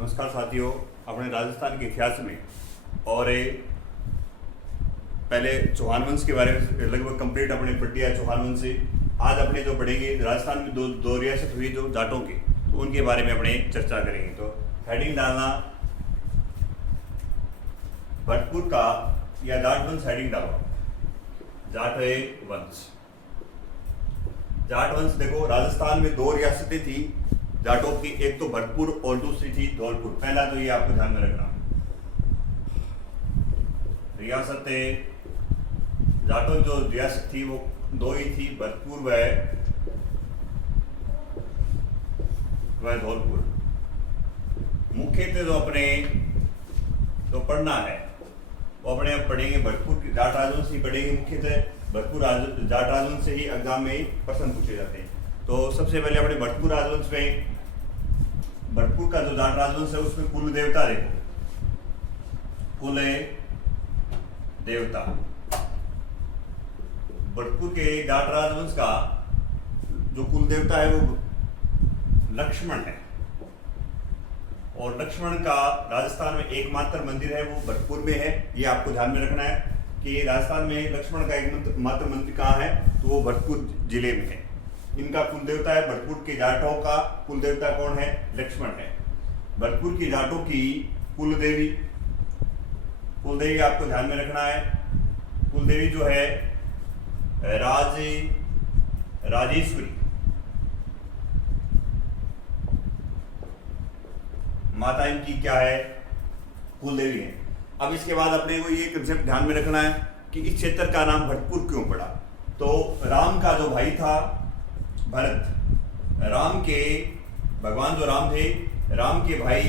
नमस्कार साथियों, अपने राजस्थान के इतिहास में और पहले चौहान वंश के बारे में लगभग कंप्लीट अपने पढ़ लिया चौहान वंश से। आज अपने जो पढ़ेंगे राजस्थान में दो रियासत हुई जो जाटों की, तो उनके बारे में अपने चर्चा करेंगे। तो हेडिंग डालना भरतपुर का या जाट वंश, हेडिंग डालो जाट वंश। जाट वंश देखो, राजस्थान में दो रियासतें थी जाटों की, एक तो भरतपुर और दूसरी थी धौलपुर। पहला तो ये आपको ध्यान में रखना, रियासतें जाटों जो रियासत थी वो दो ही थी, भरतपुर व धौलपुर। मुख्यतः जो अपने जो पढ़ना है वो अपने आप पढ़ेंगे भरतपुर के जाट राजवंश ही पढ़ेंगे। मुख्यतः भरतपुर जाट राजवंश से ही एग्जाम में प्रश्न पूछे जाते हैं। तो सबसे पहले अपने भरतपुर राजवंश में, भरतपुर का जो जाट राजवंश है उसमें कुल देवता देखो, कुल देवता भरतपुर के जाट राजवंश का जो कुल देवता है वो लक्ष्मण है। और लक्ष्मण का राजस्थान में एकमात्र मंदिर है वो भरतपुर में है। ये आपको ध्यान में रखना है कि राजस्थान में लक्ष्मण का एकमात्र मंदिर कहाँ है, तो वो भरतपुर जिले में है। इनका कुल देवता है, भरतपुर के जाटों का कुल देवता कौन है, लक्ष्मण है। भरतपुर की जाटों की कुलदेवी आपको ध्यान में रखना है। कुलदेवी जो है राजेश्वरी माता इनकी क्या है, कुलदेवी है। अब इसके बाद अपने को ये कंसेप्ट ध्यान में रखना है कि इस क्षेत्र का नाम भरतपुर क्यों पड़ा। तो राम का जो भाई था भरत, राम के भगवान जो राम थे, राम के भाई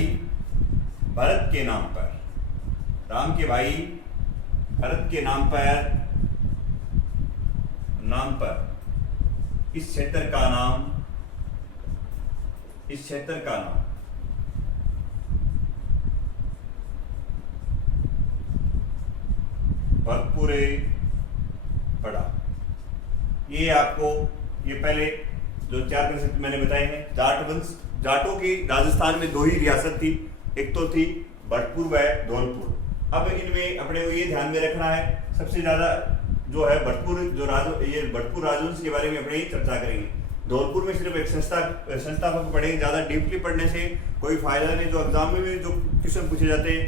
भरत के नाम पर, राम के भाई भरत के नाम पर इस क्षेत्र का नाम भरतपुर पड़ा। ये आपको ये पहले जो चार कंसेप्ट मैंने बताए हैं। जाट वंश, जाटों की राजस्थान में दो ही रियासत थी, एक तो थी भरतपुर व धौलपुर। अब इनमें अपने को ये ध्यान में रखना है, सबसे ज्यादा जो है भरतपुर ये भरतपुर राजवंश के बारे में अपने चर्चा करेंगे। धौलपुर में सिर्फ एक संस्थापक पढ़ेंगे, ज्यादा डीपली पढ़ने से कोई फायदा नहीं। जो एग्जाम में भी जो क्वेश्चन पूछे जाते हैं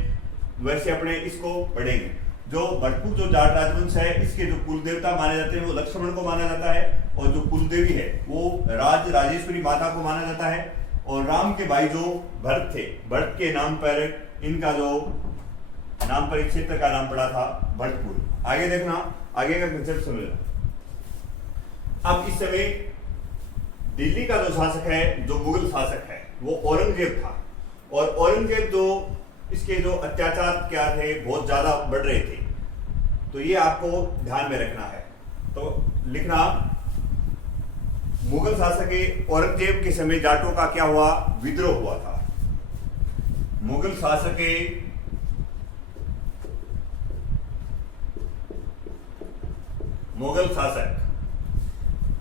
वैसे अपने इसको पढ़ेंगे। जो भरतपुर जो जाट राजवंश है, इसके जो कुल देवता माने जाते हैं वो लक्ष्मण को माना जाता है, और जो कुलदेवी है वो राजेश्वरी माता को माना जाता है। और राम के भाई जो भरत थे, भरत के नाम पर इनका जो नाम पर क्षेत्र का नाम पड़ा था भरतपुर। आगे देखना, आगे का कंसेप्ट समझना। अब इस समय दिल्ली का जो शासक है, जो मुगल शासक है, वो औरंगजेब था। और औरंगजेब जो इसके जो अत्याचार क्या थे बहुत ज्यादा बढ़ रहे थे, तो ये आपको ध्यान में रखना है। तो लिखना, मुगल शासक औरंगजेब के समय जाटों का क्या हुआ, विद्रोह हुआ था। मुगल शासक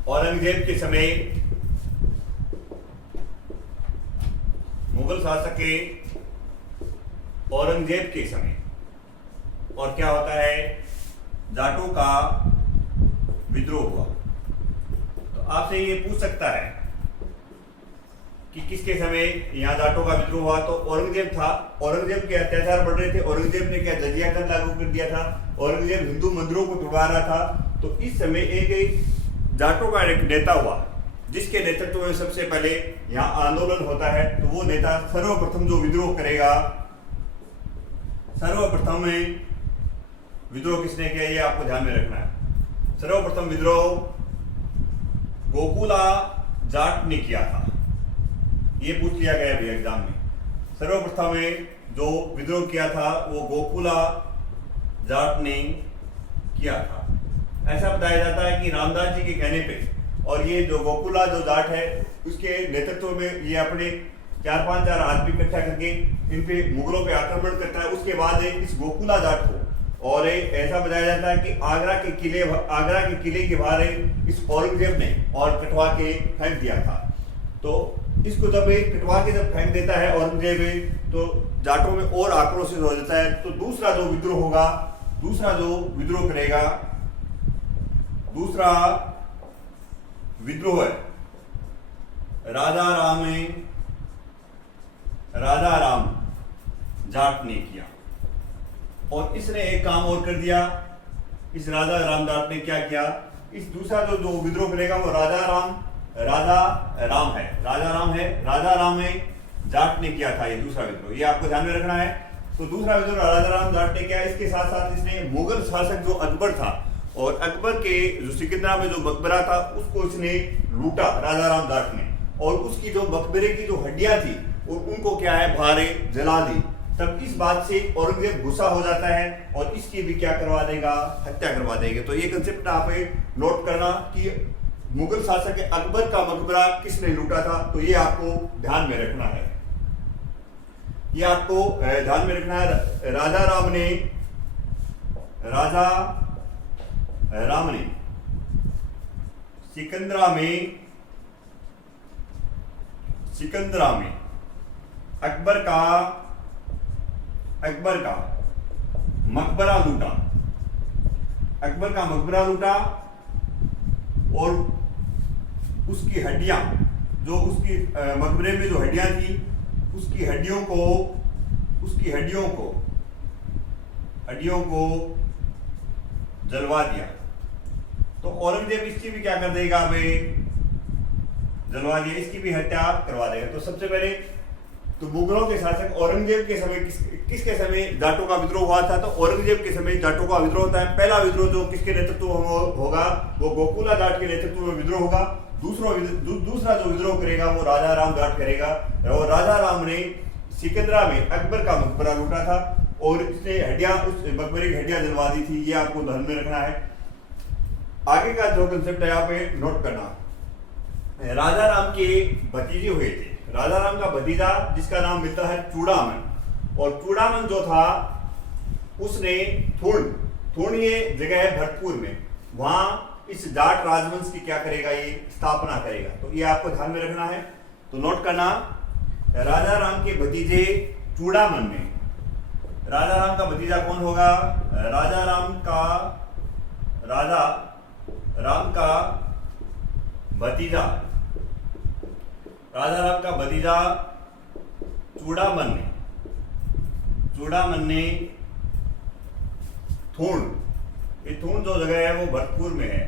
औरंगजेब के समय, मुगल शासक औरंगजेब के समय, और क्या होता है, जाटों का विद्रोह हुआ। तो आपसे ये पूछ सकता है कि किसके समय यहाँ जाटों का विद्रोह हुआ, तो औरंगजेब था। औरंगजेब के अत्याचार बढ़ रहे थे, औरंगजेब ने क्या जजिया कर लागू कर दिया था, औरंगजेब हिंदू मंदिरों को तुड़वा रहा था। तो इस समय एक जाटों का एक नेता हुआ जिसके नेतृत्व में सबसे पहले यहाँ आंदोलन होता है। तो वो नेता सर्वप्रथम जो विद्रोह करेगा, सर्वप्रथम विद्रोह किसने किया, ये आपको ध्यान में रखना है। सर्वप्रथम विद्रोह गोकुला जाट ने किया था, ये पूछ लिया गया भी एग्जाम में। सर्वप्रथम जो विद्रोह किया था वो गोकुला जाट ने किया था। ऐसा बताया जाता है कि रामदास जी के कहने पे, और ये जो गोकुला जो जाट है उसके नेतृत्व में ये अपने 4-5 आदमी इकट्ठा करके इन पे मुगलों पे आक्रमण करता है। उसके बाद इस गोकुला जाट को, और ऐसा बताया जाता है कि आगरा के किले के बाहर इस औरंगजेब ने और कटवा के फेंक दिया था। तो इसको जब एक पिटवा के जब फेंक देता है औरंगजेब, तो जाटों में और आक्रोशित हो जाता है। तो दूसरा जो विद्रोह होगा, दूसरा जो विद्रोह करेगा, दूसरा विद्रोह है राजा राम जाट ने किया। और इसने एक काम और कर दिया, इस राजा राम जाट ने क्या किया, इस दूसरा जो विद्रोह करेगा वो राजा राम है जाट ने किया था ये दूसरा विद्रोह, ये आपको ध्यान में रखना है। तो दूसरा विद्रोह राजा राम जाट ने किया। इसके साथ साथ इसने मुगल शासक जो अकबर था, और अकबर के जो सिकंदरा में जो मकबरा था उसको इसने लूटा राजा राम जाट ने, और उसकी जो मकबरे की जो हड्डियां थी और उनको क्या है भारे जला दी। तब इस बात से औरंगजेब गुस्सा हो जाता है और इसकी भी क्या करवा देगा, हत्या करवा देगा। तो ये कंसेप्ट आप नोट करना कि मुगल शासक अकबर का मकबरा किसने लूटा था, तो ये आपको ध्यान में रखना है, ये आपको ध्यान में रखना है। राजा राम ने सिकंदरा में अकबर का मकबरा लूटा, और उसकी हड्डियां, जो उसकी मकबरे में जो हड्डियां थी, उसकी हड्डियों को जलवा दिया। तो औरंगजेब इसकी भी क्या कर देगा, जलवा दिया, इसकी भी हत्या करवा देगा। तो सबसे पहले तो मुगलों के शासक औरंगजेब के समय किसके समय जाटों का विद्रोह हुआ था, तो औरंगजेब के समय जाटों का विद्रोह होता है। पहला विद्रोह जो किसके नेतृत्व में होगा, वो गोकुला जाट के नेतृत्व में विद्रोह होगा। दूसरा जो विद्रोह करेगा वो राजा राम जाट करेगा। और राजा राम ने सिकंदरा में अकबर का मकबरा लूटा था और इसने हड्डियां, उस मकबरे की हड्डियां जलवा दी थी। ये आपको ध्यान में रखना है। आगे का जो कंसेप्ट है यहाँ पे नोट करना, राजा राम के भतीजे हुए थे। राजा राम का भतीजा जिसका नाम मिलता है चूड़ामन, और चूड़ामन जो था उसने थोड़ ये जगह है भरतपुर में, वहां इस जाट राजवंश की क्या करेगा, ये स्थापना करेगा। तो ये आपको ध्यान में रखना है। तो नोट करना, राजा राम के भतीजे चूड़ामन में, राजा राम का भतीजा कौन होगा, राजा राम का भतीजा चूड़ामन ने थोड़, ये थोड़ जो जगह है वो भरतपुर में है,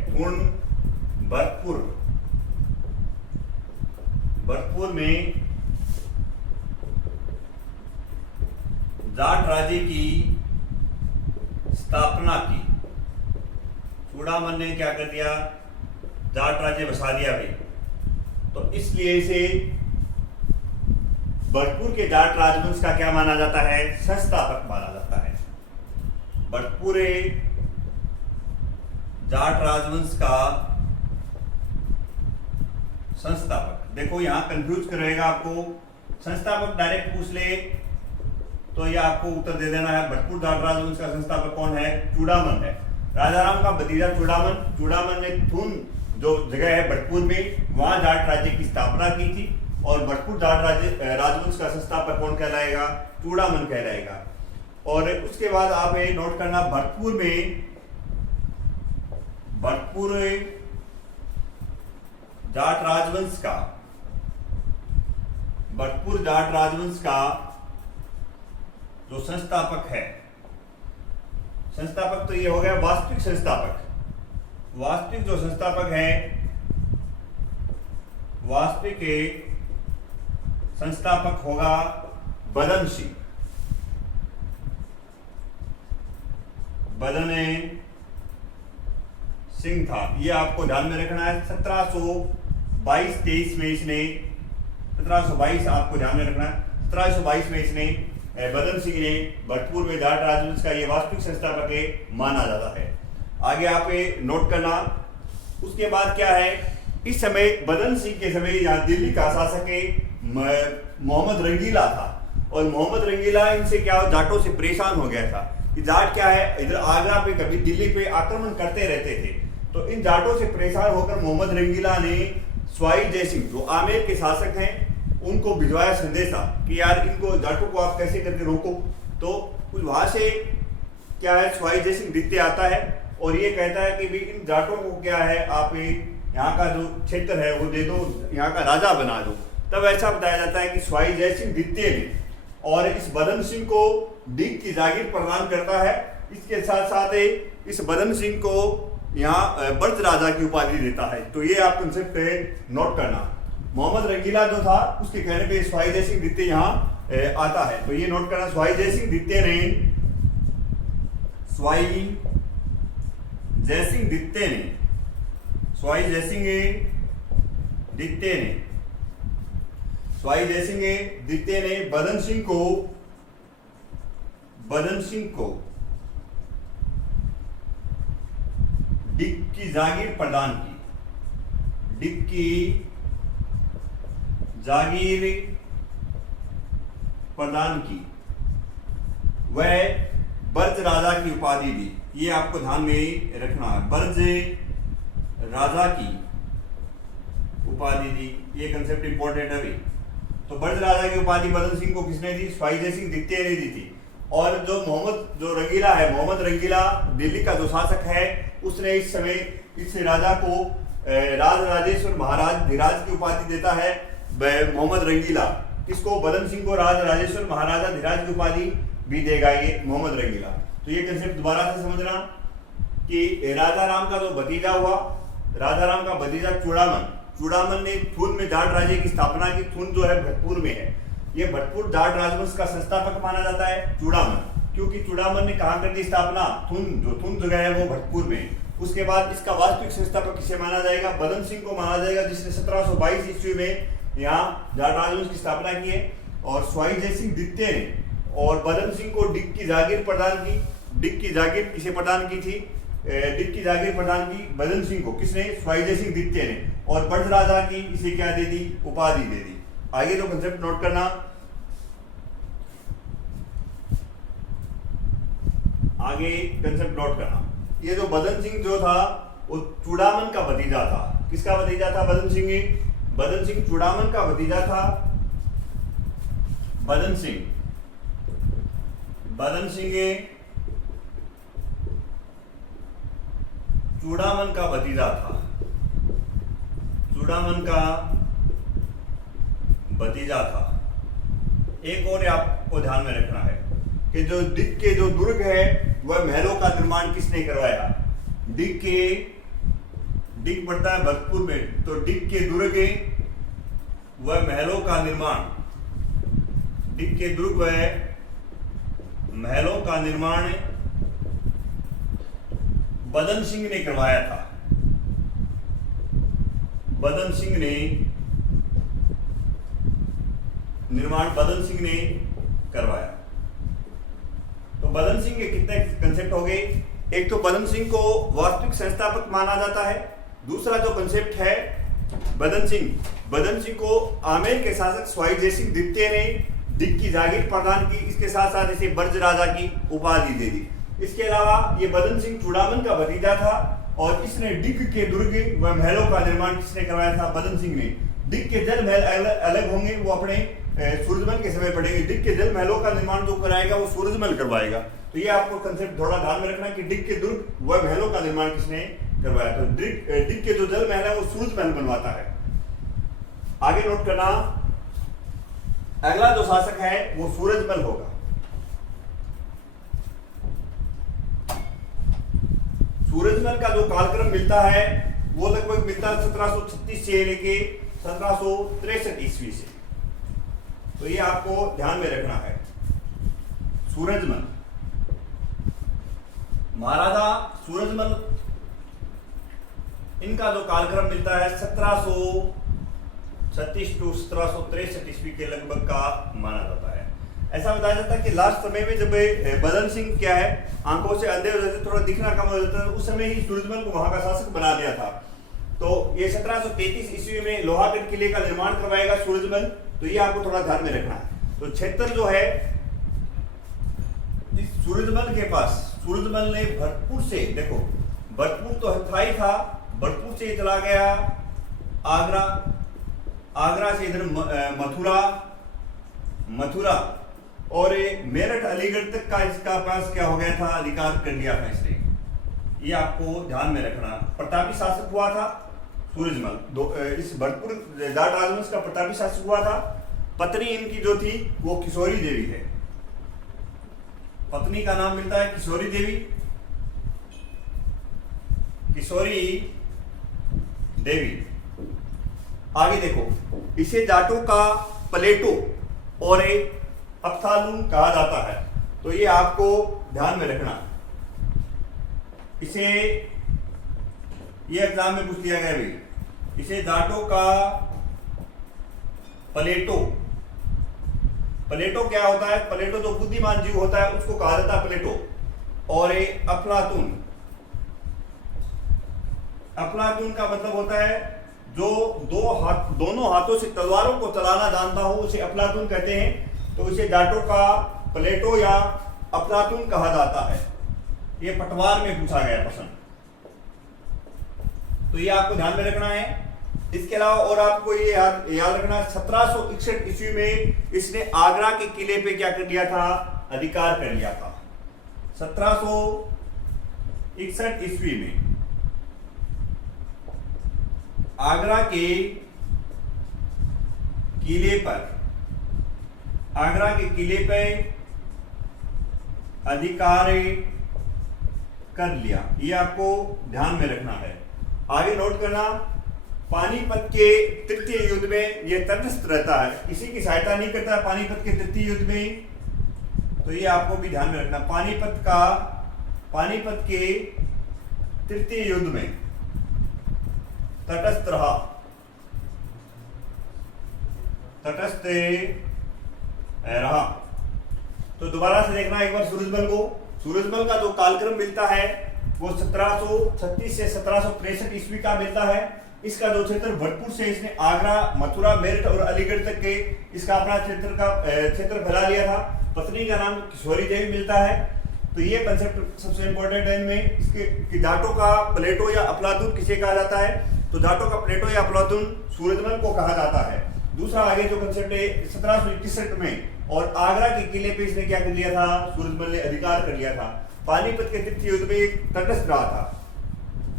भरतपुर में जाट राज्य की स्थापना की। चूड़ामन ने क्या कर दिया, जाट राज्य बसा दिया भाई। तो इसलिए इसे भरतपुर के जाट राजवंश का क्या माना जाता है, संस्थापक माना जाता है। भरतपुर जाट राजवंश का संस्थापक। देखो यहां कंफ्यूज करेगा आपको, संस्थापक डायरेक्ट पूछ ले तो ये आपको उत्तर दे देना है। भरतपुर जाट राजवंश का संस्थापक कौन है, चूड़ामन है। राजा राम का भतीजा चूड़ामन ने थून जो जगह है भरतपुर में, वहां जाट राज्य की स्थापना की थी। और भरतपुर जाट राजवंश का संस्थापक कौन कहलाएगा, चूड़ामन कहलाएगा। और उसके बाद आप ये नोट करना, भरतपुर जाट राजवंश का जो संस्थापक है, संस्थापक तो ये हो गया वास्तविक संस्थापक। वास्तविक जो संस्थापक है, वास्तविक संस्थापक होगा बदन सिंह था। ये आपको ध्यान में रखना है। 1722-23 में इसने 1722 आपको ध्यान में रखना है। 1722 में इसने बदन सिंह ने भरतपुर में जाट राजवंश का ये वास्तविक संस्थापक माना जाता है। आगे आप ये नोट करना। उसके बाद क्या है, इस समय बदन सिंह के समय यहाँ दिल्ली का शासक मोहम्मद रंगीला था। और मोहम्मद रंगीला इनसे क्या जाटों से परेशान हो गया था कि जाट क्या है, इधर आगरा पे कभी दिल्ली पे आक्रमण करते रहते थे। तो इन जाटों से परेशान होकर मोहम्मद रंगीला ने स्वाई जयसिंह जो आमेर के शासक हैं, उनको भिजवाया संदेशा कि यार इनको जाटों को आप कैसे करके रोको। तो वहां से क्या है, स्वाई जयसिंह द्वितीय आता है और ये कहता है कि भाई इन जाटों को क्या है, आप यहाँ का जो क्षेत्र है वो दे दो, यहाँ का राजा बना दो। तब ऐसा बताया जाता है कि स्वाई जयसिंह द्वितीय ने और इस बदन सिंह को डीग की जागीर प्रदान करता है। इसके साथ साथ इस बदन सिंह को यहाँ ब्रज राजा की उपाधि देता है। तो ये आप कंसेप्ट नोट करना। मोहम्मद रंगीला जो था उसके कहने पे स्वाई जयसिंह द्वितीय यहाँ आता है, तो ये नोट करना। स्वाई जयसिंह द्वितीय ने स्वाई जयसिंह द्वितीय ने स्वाई जयसिंह द्वितीय ने स्वाई जयसिंह द्वितीय ने बदन सिंह को डीग की जागीर प्रदान की। डीग की जागीर प्रदान की, वह ब्रज राजा की उपाधि दी। ये आपको ध्यान में रखना है, ब्रज राजा की उपाधि दी, ये कंसेप्ट इंपॉर्टेंट है भाई। तो ब्रज राजा की उपाधि बदन सिंह को किसने दी? स्वाई जयसिंह द्वितीय ने दी थी। और जो रंगीला है, मोहम्मद रंगीला दिल्ली का जो शासक है, उसने इस समय इस राजा को राज राजेश्वर महाराज धीराज की उपाधि देता है। मोहम्मद रंगीला किसको? बदन सिंह को राज राजेश्वर महाराजा धीराज की उपाधि भी देगा ये मोहम्मद रंगीला। तो ये कंसेप्ट दोबारा से समझना कि राजा राम का जो भतीजा हुआ, राजा राम का भतीजा चूड़ामन ने थून में जाट राज्य की स्थापना की। थून जो है भरतपुर में है, ये भरतपुर जाट राजवंश का संस्थापक माना जाता है चूड़ामन, क्योंकि चूड़ामन ने कहाँ कर दी स्थापना? थून जगह है वो भरतपुर में। उसके बाद इसका वास्तविक संस्थापक किसे माना जाएगा? बदन सिंह को माना जाएगा, जिसने 1722 ईस्वी में यहाँ जाट राजवंश की स्थापना की है। और स्वाई जयसिंह द्वितीय ने और बदन सिंह को डीग की जागीर प्रदान की। डीग की जागीर किसे प्रदान की थी? डीग की जागीर प्रदान की बदन सिंह को। किसने? स्वाई जयसिंह द्वितीय ने। और ब्रज राजा की इसे क्या दे दी? उपाधि दे दी। आगे तो कंसेप्ट नोट करना। आगे कंसेप्ट नोट करना। ये जो बदन सिंह जो था वो चूड़ामन का भतीजा था। किसका भतीजा था? बदन सिंह चूड़ामन का भतीजा था। बदन सिंह चूड़ामन का भतीजा था। एक और आपको ध्यान में रखना है कि जो डीग के जो दुर्ग है वह महलों का निर्माण किसने करवाया? डीग पड़ता है भरतपुर में, तो डीग के दुर्ग वह महलों का निर्माण, डीग के दुर्ग वह महलों का निर्माण बदन सिंह ने करवाया था। बदन सिंह ने करवाया। तो बदन सिंह के कितने कंसेप्ट हो गए? एक तो बदन सिंह को वास्तविक संस्थापक माना जाता है। दूसरा जो कंसेप्ट है बदन सिंह को आमेर के शासक स्वाई जयसिंह द्वितीय ने डीग की जागीर प्रदान की। इसके साथ साथ इसे ब्रज राजा की उपाधि दे दी। इसके अलावा ये बदन सिंह चूड़ामन का भतीजा था और इसने डीग के दुर्ग व महलों का निर्माण किसने करवाया था? बदन सिंह ने। डीग के जल महल अलग होंगे, वो अपने सूरजमल के समय पड़ेंगे। डीग के जल महलों का निर्माण जो कराएगा वो सूरजमल करवाएगा। तो ये आपको कंसेप्ट थोड़ा ध्यान में रखना कि डीग के दुर्ग व महलों का निर्माण किसने करवाया? तो डीग के जो जल महल है वो सूरजमल बनवाता है। आगे नोट करना, अगला जो शासक है वो सूरजमल होगा। सूरजमल का जो कालक्रम मिलता है वो लगभग मिलता है 1736 से लेके 1763 ईस्वी से। तो ये आपको ध्यान में रखना है। सूरजमल, महाराजा सूरजमल, इनका जो कालक्रम मिलता है 1736 टू 1763 ईस्वी के लगभग का माना जाता है। ऐसा बताया जाता है कि लास्ट समय में जब बदन सिंह क्या है आंखों से अंधे हो जाते, थोड़ा दिखना कम हो जाता है, उस समय ही सूरजमल को वहां का शासक बना दिया था। तो ये 1733 ईस्वी में लोहागढ़ किले का निर्माण करवाएगा सूरजमल। तो ये आपको थोड़ा ध्यान में रखना है। तो क्षेत्र जो है इस सूरजमल के पास, सूरजमल ने भरतपुर से, देखो भरतपुर तो था ही था, भरतपुर से चला गया आगरा, आगरा से इधर मथुरा, मथुरा और मेरठ अलीगढ़ तक का इसका पास क्या हो गया था, अधिकार कर लिया था इसने। ये आपको ध्यान में रखना। प्रतापी शासक हुआ था सूरजमल, इस भरतपुर जाट राजवंश का प्रतापी शासक हुआ था। पत्नी इनकी जो थी वो किशोरी देवी है, पत्नी का नाम मिलता है किशोरी देवी, किशोरी देवी। आगे देखो, इसे जाटों का प्लेटो और अप्थालून कहा जाता है, तो ये आपको ध्यान में रखना। इसे ये एग्जाम में पूछ लिया गया भी, इसे जाटों का प्लेटो, प्लेटो क्या होता है, प्लेटो जो बुद्धिमान जीव होता है उसको कहा जाता है प्लेटो। और अफलातून, अफलातून का मतलब होता है जो दोनों हाथों से तलवारों को चलाना जानता हो उसे अफलातून कहते हैं। तो इसे जाटों का प्लेटो या अफलातून कहा जाता है। ये पटवार में पूछा गया प्रश्न, तो ये आपको ध्यान में रखना है। इसके अलावा और आपको ये याद रखना, 1761 ईस्वी में इसने आगरा के किले पे क्या कर लिया था, अधिकार कर लिया था। 1761 ईस्वी में आगरा के किले पर, आगरा के किले पे अधिकार कर लिया, ये आपको ध्यान में रखना है। आगे नोट करना, पानीपत के तृतीय युद्ध में यह तटस्थ रहता है, किसी की सहायता नहीं करता है पानीपत के तृतीय युद्ध में, तो ये आपको भी ध्यान में रखना। पानीपत के तृतीय युद्ध में तटस्थ रहा, तटस्थ रहा। तो दोबारा से देखना एक बार सूरजमल को। सूरजमल का जो कालक्रम मिलता है वो 1736 से 1763 ईस्वी का मिलता है। इसका जो क्षेत्र भरतपुर से इसने आगरा, मथुरा, मेरठ और अलीगढ़ तक के इसका अपना क्षेत्र फैला लिया था। पत्नी का नाम किशोरी देवी मिलता है। तो ये कंसेप्ट सबसे इंपॉर्टेंट है इनमें, इसके जाटों का प्लेटो या अफलातून किसे कहा जाता है, तो जाटों का प्लेटो या अफलातून सूरजमल को कहा जाता है। दूसरा आगे जो कंसेप्ट है 1761 में और आगरा के किले पे इसने क्या कर लिया था, सूरजमल ने अधिकार कर लिया था। पानीपत के तृतीय युद्ध में एक तटस्थ रहा था।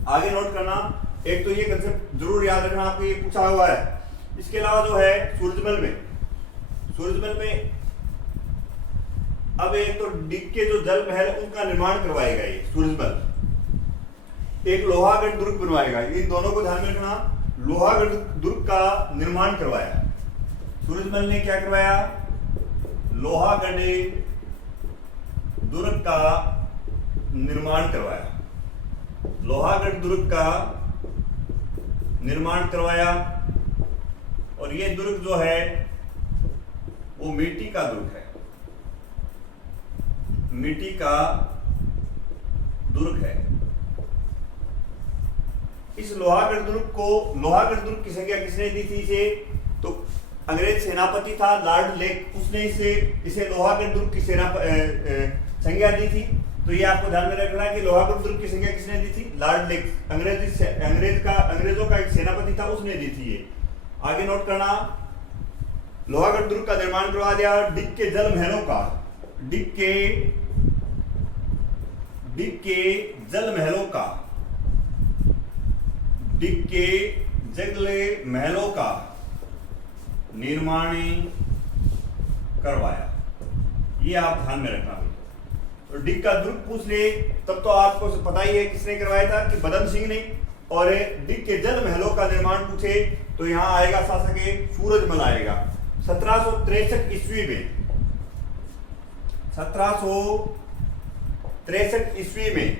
आगे नोट करना, एक तो ये कंसेप्ट जरूर याद रखना, आपको ये पूछा हुआ है। इसके अलावा जो है सूरजमल में अब एक तो डिग के जो जल महल उनका निर्माण करवाएगा ये सूरजमल, एक लोहागढ़ दुर्ग बनवाएगा। इन दोनों को ध्यान में रखना। लोहागढ़ दुर्ग का निर्माण करवाया सूरजमल ने, क्या करवाया, लोहागढ़ दुर्ग का निर्माण करवाया, लोहागढ़ दुर्ग का निर्माण करवाया। और ये दुर्ग जो है वो मिट्टी का दुर्ग है, मिट्टी का दुर्ग है। इस लोहागढ़ दुर्ग किसने दी थी इसे, तो अंग्रेज सेनापति था लॉर्ड लेक, उसने इसे लोहागढ़ दुर्ग की संज्ञा दी थी। तो ये आपको ध्यान में रखना है कि लोहागढ़ दुर्ग की संज्ञा किसने दी थी, लॉर्ड लेक, अंग्रेजों का एक सेनापति था, उसने दी थी ये। आगे नोट करना, लोहागढ़ दुर्ग का निर्माण करवा दिया। डिग के जल महलों का, डिग के जल महलों का निर्माण करवाया। ये आप ध्यान में रखना। तो डिग का दुर्ग पूछ ले तब तो आपको पता ही है किसने करवाया था, कि बदन सिंह ने। और डिग के जल महलों का निर्माण पूछे तो यहाँ आएगा शासक सूरजमल आएगा 1763 ईस्वी में। 1763 ईस्वी में।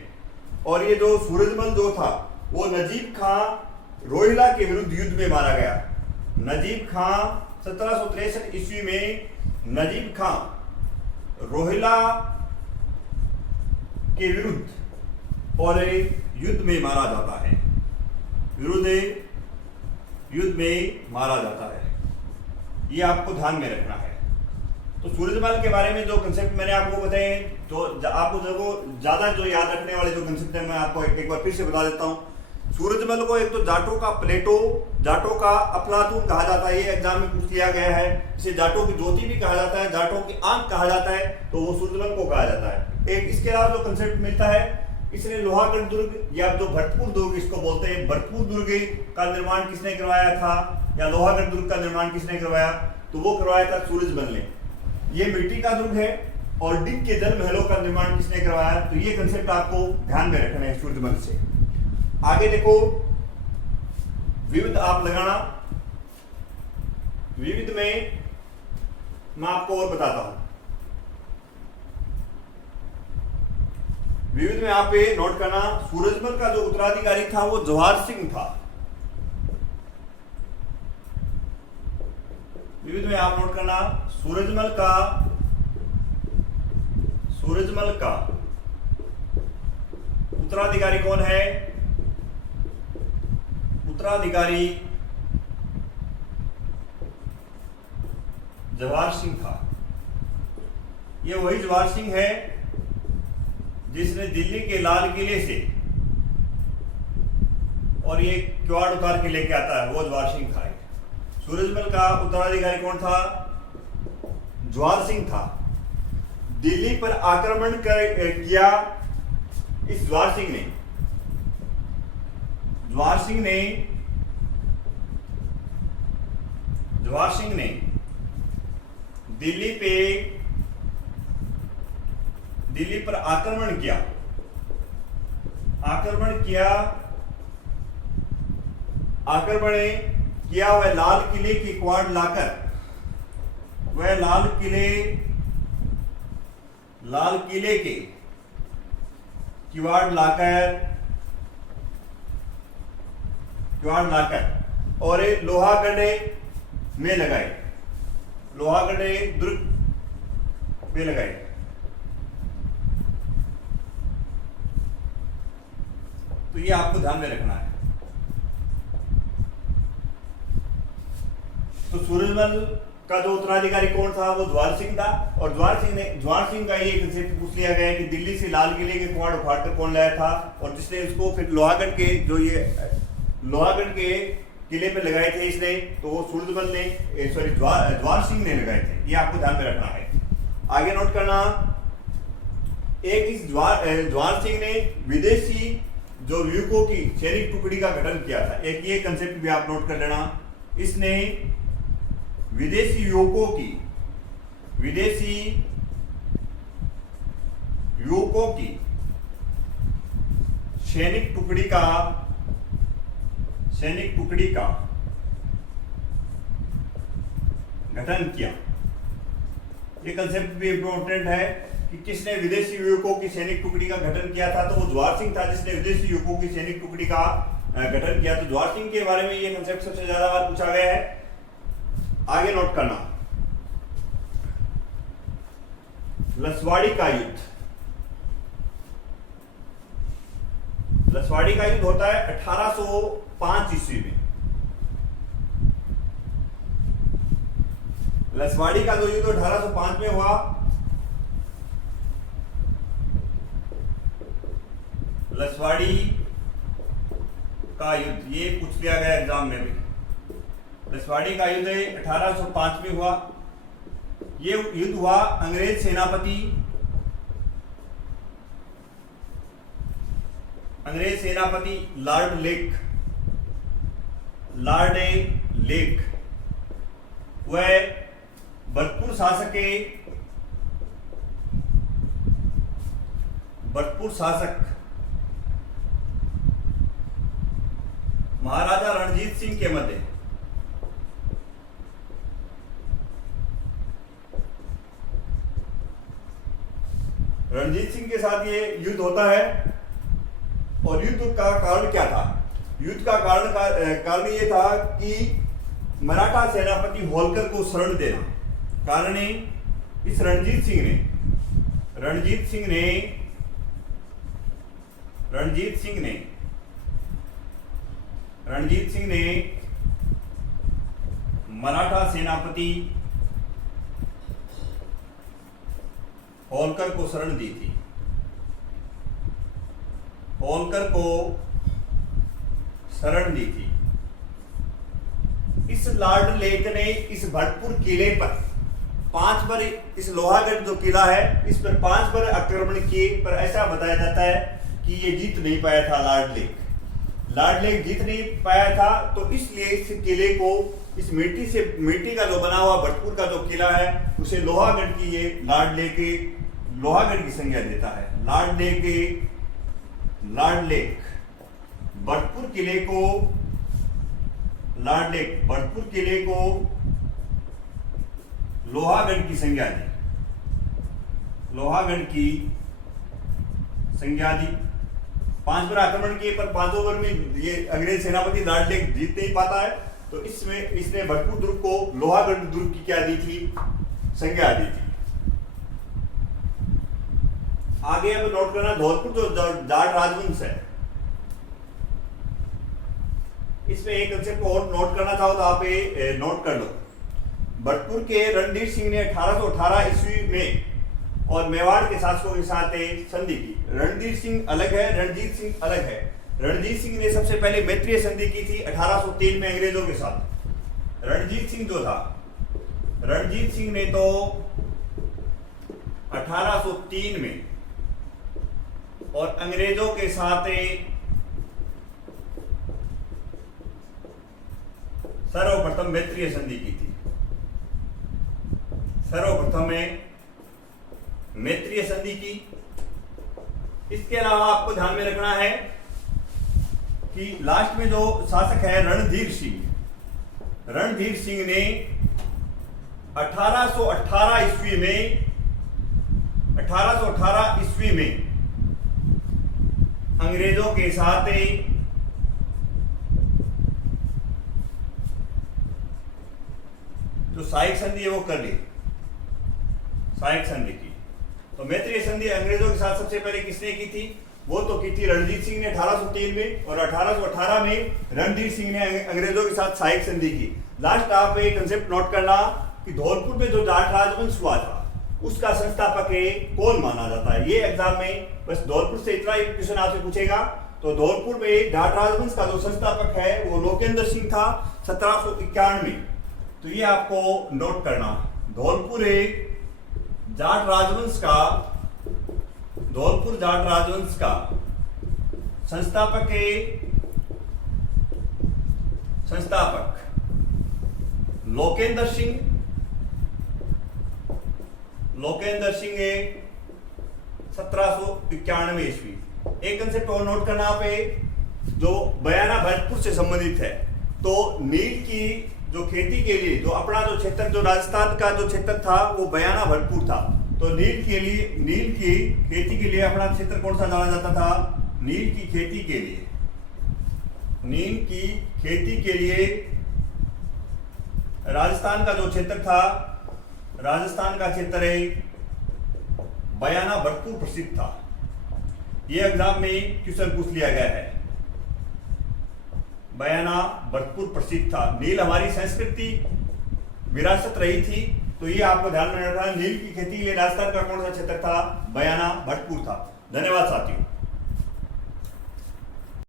और ये जो सूरजमल जो था वो नजीब खां रोहिला के विरुद्ध युद्ध में मारा गया। नजीब खां 1763 ईस्वी में नजीब खां रोहिला के विरुद्ध और युद्ध में मारा जाता है, युद्ध में मारा जाता है। ये आपको ध्यान में रखना है। तो सूरजमल के बारे में जो कंसेप्ट मैंने आपको बताए, तो आपको ज्यादा जो याद रखने वाले जो कंसेप्ट है मैं आपको एक बार फिर से बता देता हूँ। सूरजमल को एक तो जाटों का प्लेटो, जाटों का अफलातून कहा जाता है, ये एग्जाम में पूछ लिया गया है। इसे जाटों की ज्योति भी कहा जाता है, जाटों की आंख कहा जाता है, तो वो सूरजमल को कहा जाता है। एक इसके अलावा जो कंसेप्ट मिलता है, इसने लोहागढ़ दुर्ग या जो भरतपुर दुर्ग इसको बोलते हैं, भरतपुर दुर्ग का निर्माण किसने करवाया था, या लोहागढ़ दुर्ग का निर्माण किसने करवाया, तो वो करवाया था सूरजमल ने। ये मिट्टी का दुर्ग है और डिग के जल महलों का निर्माण किसने करवाया, तो ये कंसेप्ट आपको ध्यान में रखना है सूरजमल से। आगे देखो, विविध आप लगाना, विविध में मैं आपको और बताता हूं। विविध में आप ये नोट करना, सूरजमल का जो उत्तराधिकारी था वो जवाहर सिंह था। विविध में आप नोट करना, सूरजमल का उत्तराधिकारी कौन है, उत्तराधिकारी जवाहर सिंह था। ये वही जवाहर सिंह है जिसने दिल्ली के लाल किले से और ये किवाड़ उतार के लेके आता है, वो जवाहर सिंह था। सूरजमल का उत्तराधिकारी कौन था, जवाहर सिंह था। दिल्ली पर आक्रमण किया इस जवाहर सिंह ने दिल्ली पर आक्रमण किया वह लाल किले के किवाड़ लाकर, लाल किले के किवाड़ लाकर और लोहागढ़ में लगाए, लोहागढ़ दुर्ग में लगाए। तो ये आपको ध्यान में रखना है। तो सूरजमल का जो उत्तराधिकारी कौन था, वो जवाहर सिंह था। और जवाहर सिंह का ये कंसेप्ट पूछ लिया गया है कि दिल्ली से लाल किले के किवाड़ उखाड़ कर कौन लाया था, और जिसने उसको फिर लोहागढ़ के किले पे लगाए थे इसने, तो वो सूरजमल ने, सॉरी जवाहर सिंह ने लगाए थे। ये आपको ध्यान में रखना है। आगे नोट करना, एक इस जवाहर सिंह ने विदेशी जो युवकों की सैनिक टुकड़ी का गठन किया था, एक ये कंसेप्ट भी आप नोट कर लेना। इसने विदेशी युवकों की सैनिक टुकड़ी का गठन किया। ये कंसेप्ट भी इंपॉर्टेंट है कि किसने विदेशी युवकों की सैनिक टुकड़ी का गठन किया था, तो वो जवाहर सिंह था जिसने विदेशी युवकों की सैनिक टुकड़ी का गठन किया। तो जवाहर सिंह के बारे में ये कंसेप्ट सबसे ज्यादा बार पूछा गया है। आगे नोट करना, लसवाड़ी का युद्ध। लसवाड़ी का युद्ध होता है 1805 ईस्वी में। लसवाड़ी का जो युद्ध 1805 में हुआ, लसवाड़ी का युद्ध ये पूछ लिया गया एग्जाम में भी। लसवाड़ी का युद्ध 1805 में हुआ। ये युद्ध हुआ अंग्रेज सेनापति लॉर्ड लेक वह भरतपुर शासक महाराजा रणजीत सिंह के मध्य रणजीत सिंह के साथ ये युद्ध होता है। और युद्ध का कारण क्या था? युद्ध का कारण ये था कि मराठा सेनापति होलकर को शरण देना। कारण इस रणजीत सिंह ने मराठा सेनापति होलकर को शरण दी थी। होलकर को शरण ली थी। इस लॉर्ड लेक ने इस भरतपुर किले पर 5 बार, इस लोहागढ़ जो किला है इस पर 5 बार आक्रमण किए, पर ऐसा बताया जाता है कि ये जीत नहीं पाया था लॉर्ड लेक जीत नहीं पाया था। तो इसलिए इस किले को, इस मिट्टी का जो बना हुआ भरतपुर का जो किला है उसे लोहागढ़ की, ये लोहागढ़ की संज्ञा देता है। लॉर्ड लेक भरतपुर किले को लोहागढ़ की संज्ञा दी, लोहागढ़ की संज्ञा दी। 5 बार आक्रमण किए, पर 5 बार में ये अंग्रेज सेनापति लॉर्ड लेक जीत नहीं पाता है। तो इसमें इसने भरतपुर दुर्ग को लोहागढ़ दुर्ग की क्या दी थी, संज्ञा दी थी। आगे अब नोट करना, धौलपुर जो जाट राजवंश है, इसमें एक कंसेप्ट को और नोट करना चाहो तो आप ये नोट कर लो। भरतपुर के रणधीर सिंह ने 1818 ईस्वी में और मेवाड़ के शासकों के साथ संधि की। रणधीर सिंह अलग है, रणजीत सिंह अलग है। रणजीत सिंह ने सबसे पहले मैत्रीय संधि की थी 1803 में अंग्रेजों के साथ। रणजीत सिंह ने तो 1803 में और अंग्रेजों के साथ सर्वप्रथम मैत्रीय संधि की थी। सर्वप्रथम में मैत्रीय संधि की। इसके अलावा आपको ध्यान में रखना है कि लास्ट में जो शासक है रणधीर सिंह ने 1818 ईस्वी में अंग्रेजों के साथ जो सहायक संधि है वो कर ली, सहायक संधि की। तो मैत्रीय संधि अंग्रेजों के साथ सबसे पहले किसने की थी, वो तो की थी रणजीत सिंह ने 1803 में, और 1818 में रणधीर सिंह ने अंग्रेजों के साथ सहायक संधि की। लास्ट आप एक कंसेप्ट नोट करना कि धौलपुर में जो जाट राजवंश हुआ था उसका संस्थापक कौन माना जाता है। ये एग्जाम में बस धौलपुर से इतना ही क्वेश्चन आपसे पूछेगा। तो धौलपुर में जाट राजवंश का जो संस्थापक है वो लोकेंद्र सिंह था 1791 में। तो ये आपको नोट करना, धौलपुर जाट राजवंश का संस्थापक लोकेंद्र सिंह 1791 ईस्वी। एक कंसेप्ट और नोट करना आप जो बयाना भरतपुर से संबंधित है। तो नील की जो खेती के लिए जो अपना जो क्षेत्र, जो राजस्थान का जो क्षेत्र था वो बयाना भरतपुर था। तो नील की खेती के लिए अपना क्षेत्र कौन सा जाना जाता था, नील की खेती के लिए राजस्थान का जो क्षेत्र था, राजस्थान का क्षेत्र बयाना भरतपुर प्रसिद्ध था। यह एग्जाम में क्वेश्चन पूछ लिया गया है, बयाना भरतपुर प्रसिद्ध था। नील हमारी संस्कृति विरासत रही थी। तो ये आपको ध्यान में रखना, नील की खेती के लिए राजस्थान का कौन सा क्षेत्र था, बयाना भरतपुर था। धन्यवाद साथियों।